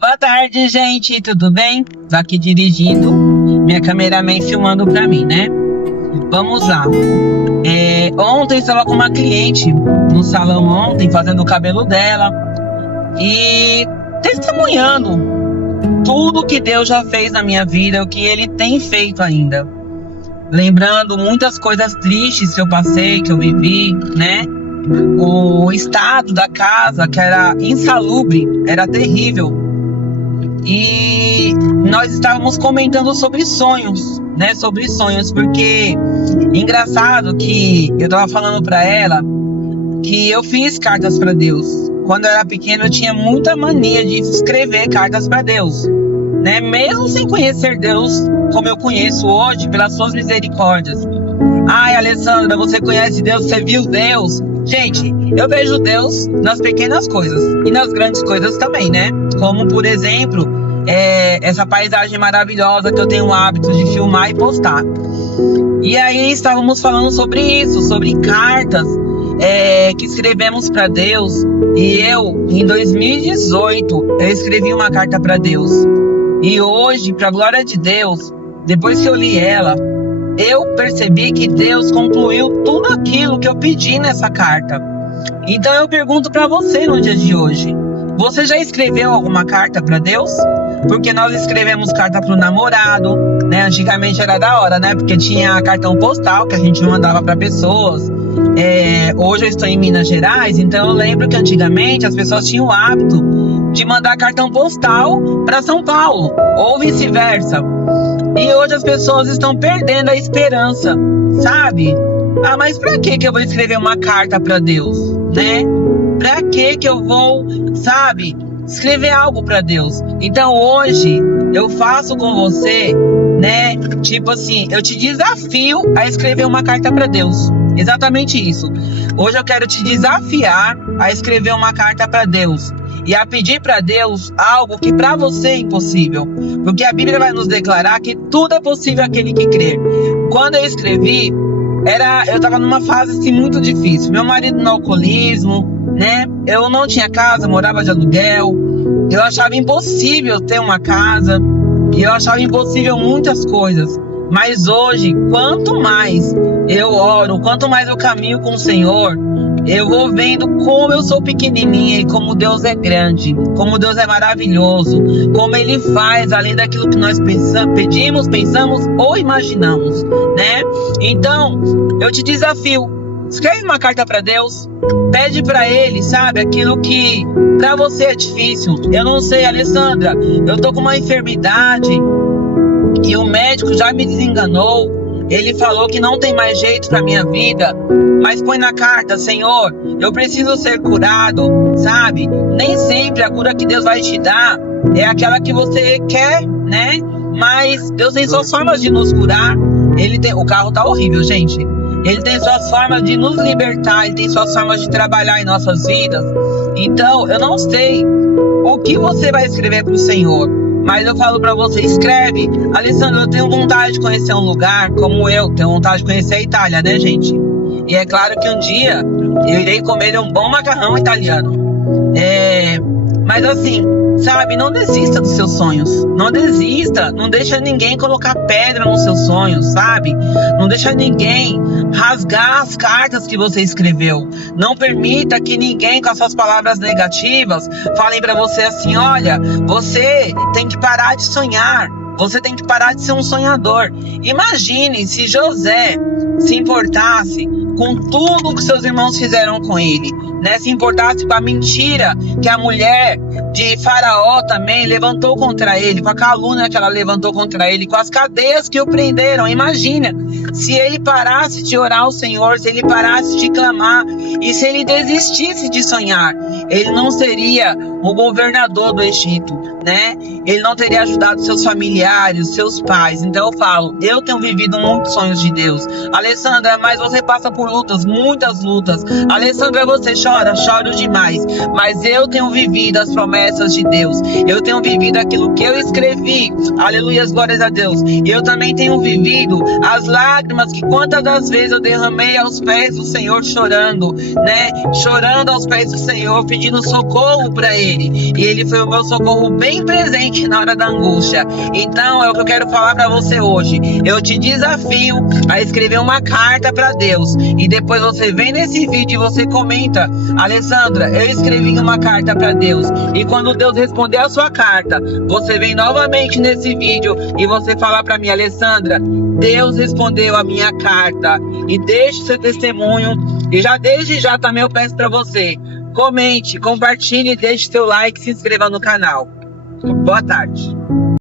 Boa tarde, gente, tudo bem? Tô aqui dirigindo, minha cameraman filmando pra mim, né? Vamos lá. Ontem eu estava com uma cliente no salão ontem, fazendo o cabelo dela e testemunhando tudo que Deus já fez na minha vida, o que Ele tem feito ainda. Lembrando muitas coisas tristes que eu passei, que eu vivi, né? O estado da casa, que era insalubre, era terrível. E nós estávamos comentando sobre sonhos, né? Sobre sonhos, porque engraçado que eu estava falando para ela que eu fiz cartas para Deus. Quando eu era pequeno, eu tinha muita mania de escrever cartas para Deus, né? Mesmo sem conhecer Deus como eu conheço hoje, pelas suas misericórdias. Ai, Alessandra, você conhece Deus? Você viu Deus? Gente, eu vejo Deus nas pequenas coisas e nas grandes coisas também, né? Como, por exemplo, essa paisagem maravilhosa que eu tenho o hábito de filmar e postar. E aí estávamos falando sobre isso, sobre cartas que escrevemos para Deus. E eu, em 2018, eu escrevi uma carta para Deus. E hoje, para a glória de Deus, depois que eu li ela, eu percebi que Deus concluiu tudo aquilo que eu pedi nessa carta. Então eu pergunto para você no dia de hoje: você já escreveu alguma carta para Deus? Porque nós escrevemos carta para o namorado, né? Antigamente era da hora, né? Porque tinha cartão postal que a gente mandava para pessoas. Hoje eu estou em Minas Gerais, então eu lembro que antigamente as pessoas tinham o hábito de mandar cartão postal para São Paulo, ou vice-versa. E hoje as pessoas estão perdendo a esperança, sabe? Ah, mas pra que eu vou escrever uma carta pra Deus, né? Pra que eu vou, sabe, escrever algo pra Deus? Então hoje eu faço com você, né? Tipo assim, eu te desafio a escrever uma carta pra Deus. Exatamente isso. Hoje eu quero te desafiar a escrever uma carta pra Deus e a pedir para Deus algo que para você é impossível, porque a Bíblia vai nos declarar que tudo é possível àquele que crê. Quando eu escrevi, eu estava numa fase assim, muito difícil. Meu marido no alcoolismo, né? Eu não tinha casa, morava de aluguel. Eu achava impossível ter uma casa e eu achava impossível muitas coisas. Mas hoje, quanto mais eu oro, quanto mais eu caminho com o Senhor, eu vou vendo como eu sou pequenininha e como Deus é grande, como Deus é maravilhoso, como Ele faz além daquilo que nós pedimos, pensamos ou imaginamos, né? Então, eu te desafio, escreve uma carta para Deus, pede para Ele, sabe, aquilo que para você é difícil. Eu não sei, Alessandra, eu tô com uma enfermidade e o médico já me desenganou. Ele falou que não tem mais jeito para minha vida, mas põe na carta: Senhor, eu preciso ser curado, sabe? Nem sempre a cura que Deus vai te dar é aquela que você quer, né? Mas Deus tem suas formas de nos curar. O carro tá horrível, gente. Ele tem suas formas de nos libertar, Ele tem suas formas de trabalhar em nossas vidas. Então, eu não sei o que você vai escrever pro Senhor, mas eu falo pra você, escreve: Alessandro, eu tenho vontade de conhecer um lugar, como eu tenho vontade de conhecer a Itália, né, gente? E é claro que um dia eu irei comer um bom macarrão italiano. Mas assim, sabe, não desista dos seus sonhos. Não desista, não deixa ninguém colocar pedra nos seus sonhos, sabe? Não deixa ninguém rasgar as cartas que você escreveu. Não permita que ninguém com as suas palavras negativas falem pra você assim: olha, você tem que parar de sonhar. Você tem que parar de ser um sonhador. Imagine se José se importasse com tudo que seus irmãos fizeram com ele, né? Se importasse com a mentira que a mulher de Faraó também levantou contra ele, com a calúnia que ela levantou contra ele, com as cadeias que o prenderam. Imagina se ele parasse de orar ao Senhor, se ele parasse de clamar e se ele desistisse de sonhar. Ele não seria o governador do Egito, né? Ele não teria ajudado seus familiares, seus pais. Então eu falo, eu tenho vivido muitos sonhos de Deus. Alessandra, mas você passa por lutas, muitas lutas. Alessandra, você chora? Choro demais. Mas eu tenho vivido as promessas de Deus. Eu tenho vivido aquilo que eu escrevi. Aleluias, glórias a Deus. Eu também tenho vivido as lágrimas que quantas das vezes eu derramei aos pés do Senhor chorando, né? Chorando aos pés do Senhor, pedindo socorro para Ele. E Ele foi o meu socorro bem bem presente na hora da angústia. Então é o que eu quero falar para você hoje. Eu te desafio a escrever uma carta para Deus e depois você vem nesse vídeo e você comenta: Alessandra, eu escrevi uma carta para Deus. E quando Deus responder a sua carta, você vem novamente nesse vídeo e você fala para mim: Alessandra, Deus respondeu a minha carta. E deixe seu testemunho. E já desde já também eu peço para você: comente, compartilhe, deixe seu like, se inscreva no canal. Boa tarde.